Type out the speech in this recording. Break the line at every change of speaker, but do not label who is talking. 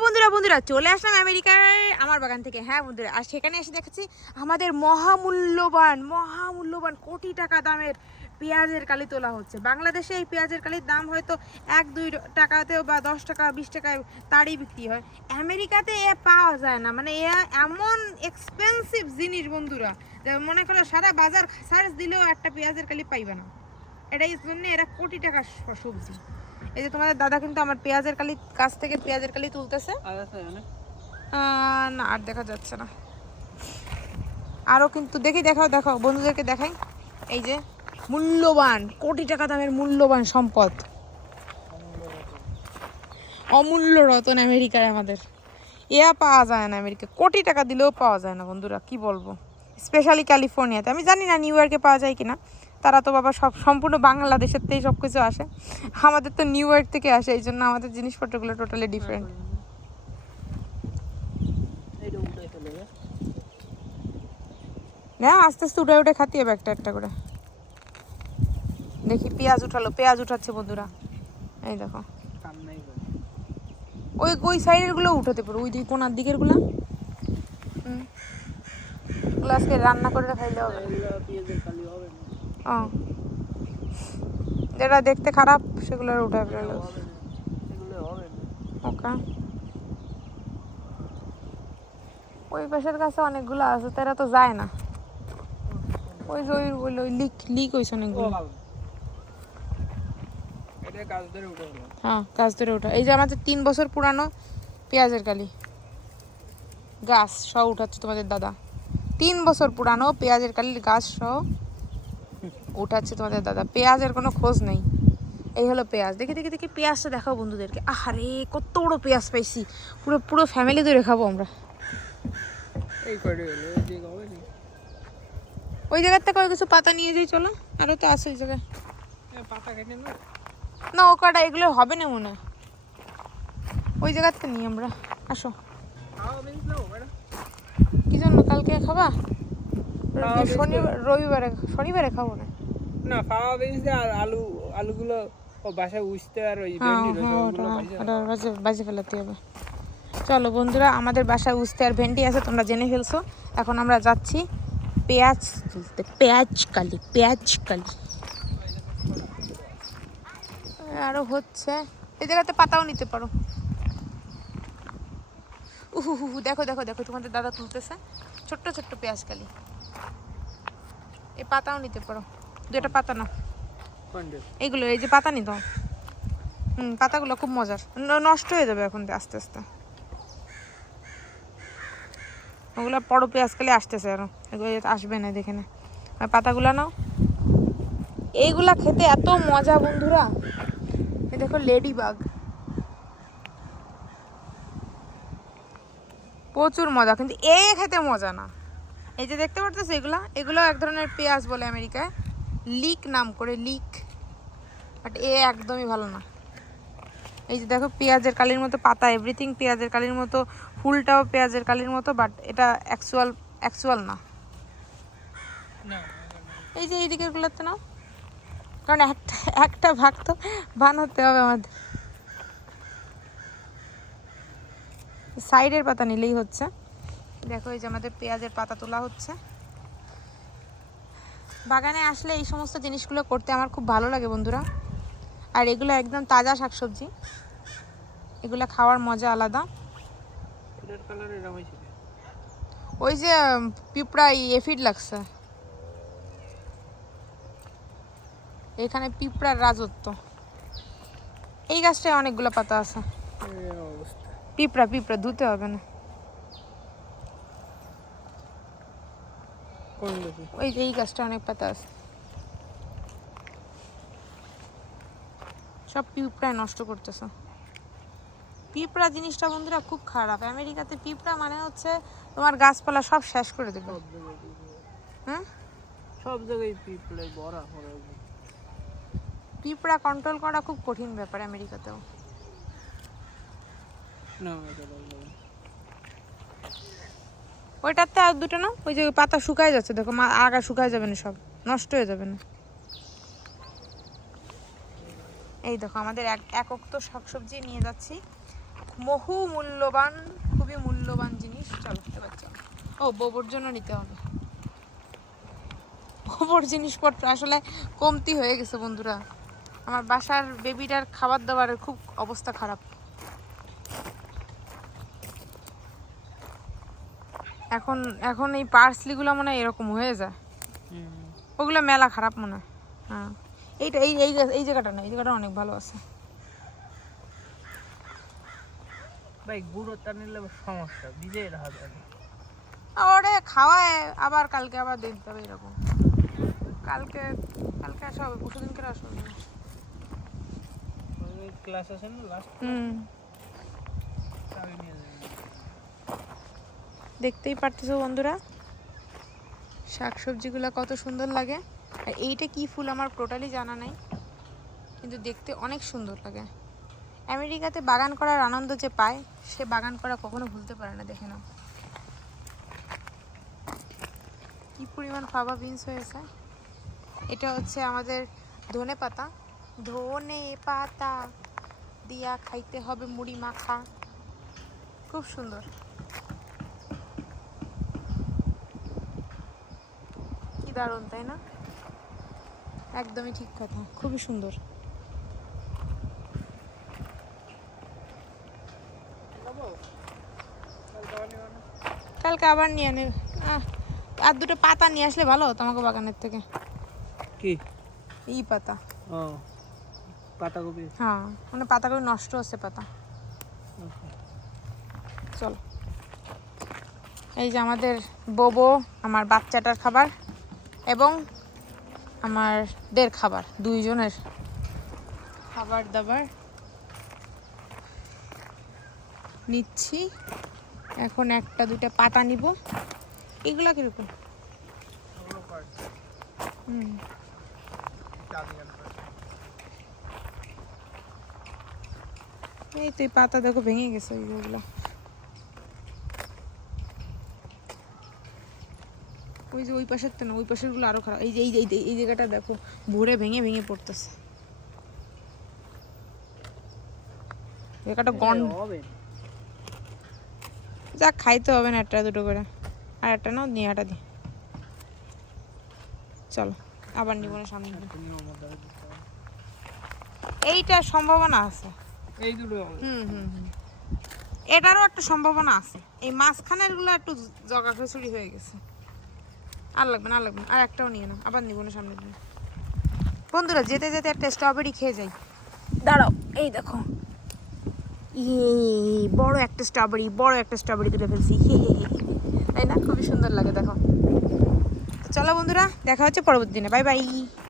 বন্ধুরা বন্ধুরা, চলে আসলাম আমেরিকার আমার বাগান থেকে। হ্যাঁ বন্ধুরা, আর সেখানে এসে দেখেছি আমাদের মহামূল্যবান মহামূল্যবান কোটি টাকা দামের পেঁয়াজের কালি তোলা হচ্ছে। বাংলাদেশে এই পেঁয়াজের কালির দাম হয়তো এক, দুই টাকাতেও বা দশ টাকা, বিশ টাকায় তারই বিক্রি হয়। আমেরিকাতে এ পাওয়া যায় না। মানে এ এমন এক্সপেন্সিভ জিনিস বন্ধুরা মনে করো সারা বাজার সার্চ দিলেও একটা পেঁয়াজের কালি পাইবে না। এটাই জন্য এরা কোটি টাকার স- সবজি। এই যে তোমাদের দাদা কিন্তু আমার পেঁয়াজের কালি কাছ থেকে পেঁয়াজের কালি তুলতেছে। না আর দেখা যাচ্ছে না। আরও কিন্তু দেখি দেখাও দেখাও বন্ধুদেরকে দেখাই। এই যে মূল্যবান কোটি টাকা দামের মূল্যবান সম্পদ। অমূল্য রতন আমেরিকায় আমাদের। এয়া পাওয়া যায় না আমেরিকা। কোটি টাকা দিলেও পাওয়া যায় না বন্ধুরা কি বলব? স্পেশালি ক্যালিফোর্নিয়াতে আমি জানি না নিউ ইয়র্কে পাওয়া যায় কিনা। তারা তো বাবা সব সম্পূর্ণ বাংলাদেশের থেকেই সব কিছু আসে। আমাদের তো নিউ ইয়র্ক থেকে আসে, এই জন্য আমাদের জিনিসপত্রগুলো টোটালি ডিফারেন্ট না, আস্তে আস্তে উঠে উঠে খাতি হবে একটা একটা করে। দেখি পেঁয়াজ উঠালো, পেঁয়াজ উঠাচ্ছে বন্ধুরা। এই দেখো। ওই ওই সাইডেরগুলো উঠাতে পারো, ওই দিকে কোনার দিকেরগুলো। আজকে রান্না করে খাইলে হবে। যেটা দেখতে খারাপ সেগুলো উঠে ফেলে ওকে। ওই পাশের কাছে অনেকগুলো আছে তারা তো যায় না। ওই যে ওই ওই ওই লিক লিক হয়েছে অনেকগুলো। হ্যাঁ গাছ ধরে ওঠা এই যে আমাদের তিন বছর পুরানো পেঁয়াজের কালি গাছ সহ উঠাচ্ছে তোমাদের দাদা। তিন বছর পুরানো পেঁয়াজের কালির গাছ সহ উঠাচ্ছে তোমাদের দাদা। পেঁয়াজের কোনো খোঁজ নেই। এই হলো পেঁয়াজ। দেখি দেখি দেখি পেঁয়াজটা দেখাও বন্ধুদেরকে। আরে কত বড় পেঁয়াজ পাইছি। পুরো পুরো ফ্যামিলি ধরে খাব আমরা। ওই জায়গার থেকে ওই কিছু পাতা নিয়ে যাই চলো। আরও তো আছে ওই জায়গায়। না ও কটা এগুলো হবে না মনে হয়। ওই জায়গার থেকে নিই আমরা। আসো। কি জন্য? কালকে খাবা? শনিবার রবিবারে শনিবারে খাব না।
না খাওয়া বেঞ্চ আর আলু আলুগুলো ও বাসায় উঠতে আর ওই
হ্যাঁ
ভেন্ডি
হ্যাঁ বাজে ফেলাতে হবে। চলো বন্ধুরা আমাদের বাসায় উস্তে আর ভেন্ডি আছে তোমরা জেনে ফেলছো। এখন আমরা যাচ্ছি পেঁয়াজ তুলতে পেঁয়াজ কালি পেঁয়াজ কালি। আরও হচ্ছে এই জায়গাতে পাতাও নিতে পারো। উহু হু হু, দেখো দেখো দেখো তোমাদের দাদা তুলতেছে। ছোট্ট ছোট্ট পেঁয়াজ কালি। এই পাতাও নিতে পারো। দুটা পাতা না? এইগুলো এই যে পাতা নিত হুম পাতাগুলো খুব মজার। নষ্ট হয়ে যাবে এখন আস্তে আস্তে। ওগুলো বড় পেঁয়াজ কালে আসতেছে আরও। এগুলো আসবে না দেখে না। আর পাতাগুলো নাও। এইগুলা খেতে এত মজা বন্ধুরা। দেখো লেডি বাগ প্রচুর মজা কিন্তু এ খেতে মজা না। এই যে দেখতে পারতেছো এগুলা? এগুলো এক ধরনের পেঁয়াজ বলে আমেরিকায়। লিক নাম করে লিক। বাট এ একদমই ভালো না। এই যে দেখো পেঁয়াজের কালির মতো পাতা এভরিথিং পেঁয়াজের কালির মতো, ফুলটাও পেঁয়াজের কালির মতো বাট এটা অ্যাকচুয়াল অ্যাকচুয়াল না।
না
এই যে এই গুলোতে নাও। কারণ একটা একটা ভাগ তো বানাতে হবে আমাদের। সাইডের পাতা নিলেই হচ্ছে। দেখো এই যে আমাদের পেঁয়াজের পাতা তোলা হচ্ছে। বাগানে আসলে এই সমস্ত জিনিসগুলো করতে আমার খুব ভালো লাগে বন্ধুরা। আর এগুলো একদম তাজা শাকসবজি। এগুলো খাওয়ার মজা আলাদা। ওই যে পিঁপড়া এফিড লাগছে। এখানে পিঁপড়ার রাজত্ব। এই গাছটায় অনেকগুলো পাতা আছে। পিঁপড়া পিঁপড়া ধুতে হবে না
কোন দেখি
ওই যে এই গাছটা অনেক পাতা আছে। সব পিঁপড়ায় নষ্ট করতেছে। পিঁপড়া জিনিসটা বন্ধুরা খুব খারাপ। আমেরিকাতে পিঁপড়া মানে হচ্ছে তোমার গাছপালা সব শেষ করে দেবে। হ্যাঁ
সব জায়গায় পিঁপড়ে ভরা ভরা
পিঁপড়া কন্ট্রোল করা খুব কঠিন ব্যাপার আমেরিকাতেও।
না।
ওইটাতে আর দুটো না, ওই যে পাতা শুকায় যাচ্ছে, দেখো, মা আগা শুকায় যাবে না সব, নষ্ট হয়ে যাবে না। এই দেখো, আমাদের এক, একক তো শাকসবজি নিয়ে যাচ্ছি। বহু মূল্যবান, খুবই মূল্যবান জিনিস, চলো, এবার ও বোবর জন্য নিতে হবে। বোবর জিনিসপত্র আসলে কমতি হয়ে গেছে, বন্ধুরা। আমার বাসার বেবিটার খাবার দাবারের খুব অবস্থা খারাপ। এখন এখন এই পার্সলিগুলো মনে হয় এরকম হয়ে যায়। ওগুলো মেলা খারাপ মনে হয়। হ্যাঁ। এইটা এই এই এই জায়গাটা না এই জায়গাটা অনেক ভালো আছে।
ভাই গুঁড়োটা নিলে সমস্যা ভিজে না।
ওরে খাওয়ায় আবার কালকে আবার দিতে হবে এরকম। কালকে কালকে আসা হবে পরশু দিনকে আসা হবে।
ওই ক্লাস আছে না লাস্ট
হুম। দেখতেই পারতেছো বন্ধুরা? শাকসবজিগুলো কত সুন্দর লাগে। আর এইটা কি ফুল আমার টোটালি জানা নাই, কিন্তু দেখতে অনেক সুন্দর লাগে। আমেরিকাতে বাগান করার আনন্দ যে পায়, সে বাগান করা কখনো ভুলতে পারে না, দেখে নাও। কি পরিমাণ ফাবা বিনস হয়েছে। এটা হচ্ছে আমাদের ধনে পাতা। ধনে পাতা দিয়া খাইতে হবে মুড়ি মাখা। খুব সুন্দর। দারুণ তাই না? একদমই ঠিক কথা খুবই সুন্দর। কালকে আবার নিয়ে নে আর দুটো পাতা নিয়ে আসলে ভালো হতো আমাকে বাগানের থেকে।
কি?
এই পাতা।
ও পাতাকপি?
হ্যাঁ মানে পাতাগুলো নষ্ট হচ্ছে পাতা। চলো। এই যে আমাদের বোবো আমার বাচ্চাটার খাবার। এবং আমার দের খাবার, দুইজনের খাবার দাবার নিচ্ছি। এখন একটা, দুইটা পাতা নিব। এগুলা কীরকম? এই তো পাতা দেখো ভেঙে গেছে, ওইগুলো। ওই যে ওই পাশের তো না ওই পাশেরগুলো আরও খারাপ। এই যে এই যে- এই জায়গাটা দেখো ভরে ভেঙে ভেঙে পড়তেছে। জায়গাটা গন্ড যাক খাইতে হবে না একটা দুটো করে। আর একটা নাও নিয়ে দি। চলো আবার নিব না সামনে সম্ভাবনা আছে।
এই দুটো।
হুম হুম হুম। এটারও একটা সম্ভাবনা আছে। এই মাঝখানেরগুলো একটু জগা হয়ে গেছে। আর লাগবে না, আর লাগবে না। আর একটাও নিয়ে না আবার নিব না সামনের দিন। বন্ধুরা, যেতে যেতে একটা স্ট্রবেরি খেয়ে যাই। দাঁড়াও, এই দেখো। ইয়ে বড় একটা স্ট্রবেরি বড় একটা স্ট্রবেরি তুলে ফেলছি। তাই না? খুবই সুন্দর লাগে, দেখো। চলো বন্ধুরা, দেখা হচ্ছে পরবর্তী দিনে। Bye bye.